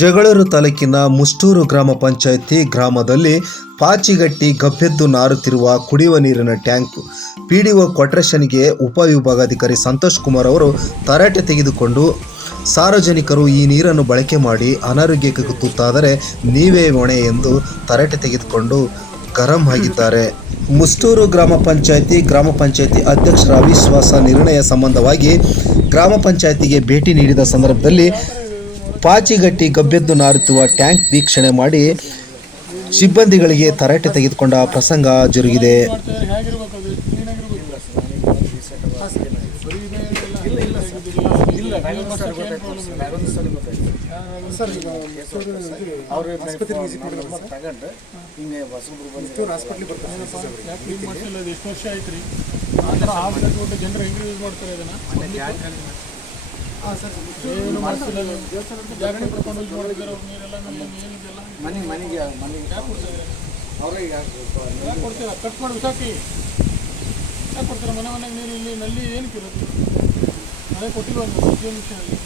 ಜಗಳೂರು ತಾಲೂಕಿನ ಮುಷ್ಟೂರು ಗ್ರಾಮ ಪಂಚಾಯಿತಿ ಗ್ರಾಮದಲ್ಲಿ ಪಾಚಿಗಟ್ಟಿ ಗಬ್ಬೆದ್ದು ನಾರುತ್ತಿರುವ ಕುಡಿಯುವ ನೀರಿನ ಟ್ಯಾಂಕ್ ಪಿಡಿಒ ಕೊಟ್ರೇಶನ್ಗೆ ಉಪವಿಭಾಗಾಧಿಕಾರಿ ಸಂತೋಷ್ ಕುಮಾರ್ ಅವರು ತರಾಟೆ ತೆಗೆದುಕೊಂಡು ಸಾರ್ವಜನಿಕರು ಈ ನೀರನ್ನು ಬಳಕೆ ಮಾಡಿ ಅನಾರೋಗ್ಯಕ್ಕೆ ತುತ್ತಾದರೆ ನೀವೇ ಹೊಣೆ ಎಂದು ತರಾಟೆ ತೆಗೆದುಕೊಂಡು ಗರಂ ಆಗಿದ್ದಾರೆ. ಮುಷ್ಟೂರು ಗ್ರಾಮ ಪಂಚಾಯಿತಿ ಅಧ್ಯಕ್ಷರ ಅವಿಶ್ವಾಸ ನಿರ್ಣಯ ಸಂಬಂಧವಾಗಿ ಗ್ರಾಮ ಪಂಚಾಯಿತಿಗೆ ಭೇಟಿ ನೀಡಿದ ಸಂದರ್ಭದಲ್ಲಿ ಪಾಚಿಗಟ್ಟಿ ಗಬ್ಬೆದ್ದು ನಾರುತ್ತಿರುವ ಟ್ಯಾಂಕ್ ವೀಕ್ಷಣೆ ಮಾಡಿ ಸಿಬ್ಬಂದಿಗಳಿಗೆ ತರಾಟೆ ತೆಗೆದುಕೊಂಡ ಪ್ರಸಂಗ ಜರುಗಿದೆ. ಕಟ್ ಮಾಡಿ ಉಸಾಕಿ ಯಾಕೆ ಕೊಡ್ತಾರೆ? ಮನೆಗೆ ನೀರು ಇಲ್ಲಿ ನಲ್ಲಿ ಏನಕ್ಕೆ ಇರುತ್ತೆ? ಮನೆ ಕೊಟ್ಟಿಲ್ಲ ಒಂದು ನಿಮಿಷದಲ್ಲಿ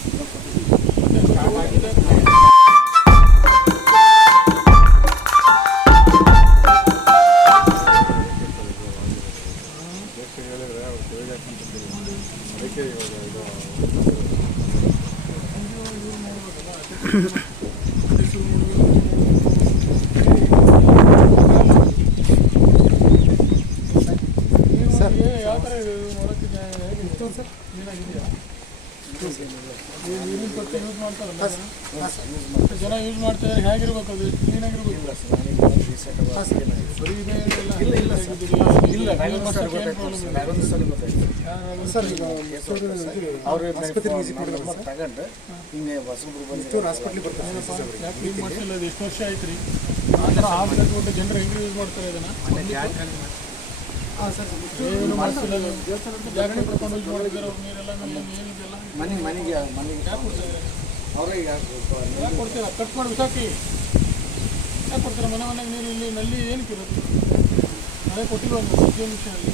ಯಾವ ಥರ ಮಾಡೋಕ್ಕೆ ಸರ್ ಏನಾಗಿದೆಯಾ? ನೀರಿನ ತೊಟ್ಟಿ ಯೂಸ್ ಮಾಡ್ತಾರಲ್ಲ, ಜನ ಯೂಸ್ ಮಾಡ್ತಾರೆ, ಹೇಗಿರ್ಬೇಕು? ಅದು ಕ್ಲೀನಾಗಿರ್ಬೇಕು. ಬರೀ ಇದೆ ಕ್ಲೀನ್ ಮಾಡ್ತಿಲ್ಲ. ಅದು ಎಷ್ಟು ವರ್ಷ ಆಯ್ತು ರೀ? ಆ ಥರ ಆಗ್ಬಿಟ್ಟು ಜನರು ಹೆಂಗೆ ಯೂಸ್ ಮಾಡ್ತಾರೆ ಇದನ್ನು? ಏನು ಮಾಡ್ತಿಲ್ಲ. ಜಾಗರಣೆ ಕರ್ಕೊಂಡು ಯೂಸ್ ಮಾಡಿದ್ದಾರೆ ನೀರೆಲ್ಲ ಏನಿದೆಯಲ್ಲ ಯಾಕೆ ಕೊಡ್ತೀರಾ? ಕಟ್ ಮಾಡಿ ಉಸಾಕಿ ಯಾಕೆ ಕೊಡ್ತೀರಾ? ಮನೆಗೆ ನೀರು ಇಲ್ಲಿ ನಲ್ಲಿ ಏನಕ್ಕೆ ಇರುತ್ತೆ? ಮನೆ ಕೊಟ್ಟಿಲ್ಲ ಒಂದು ನಿಮಿಷದಲ್ಲಿ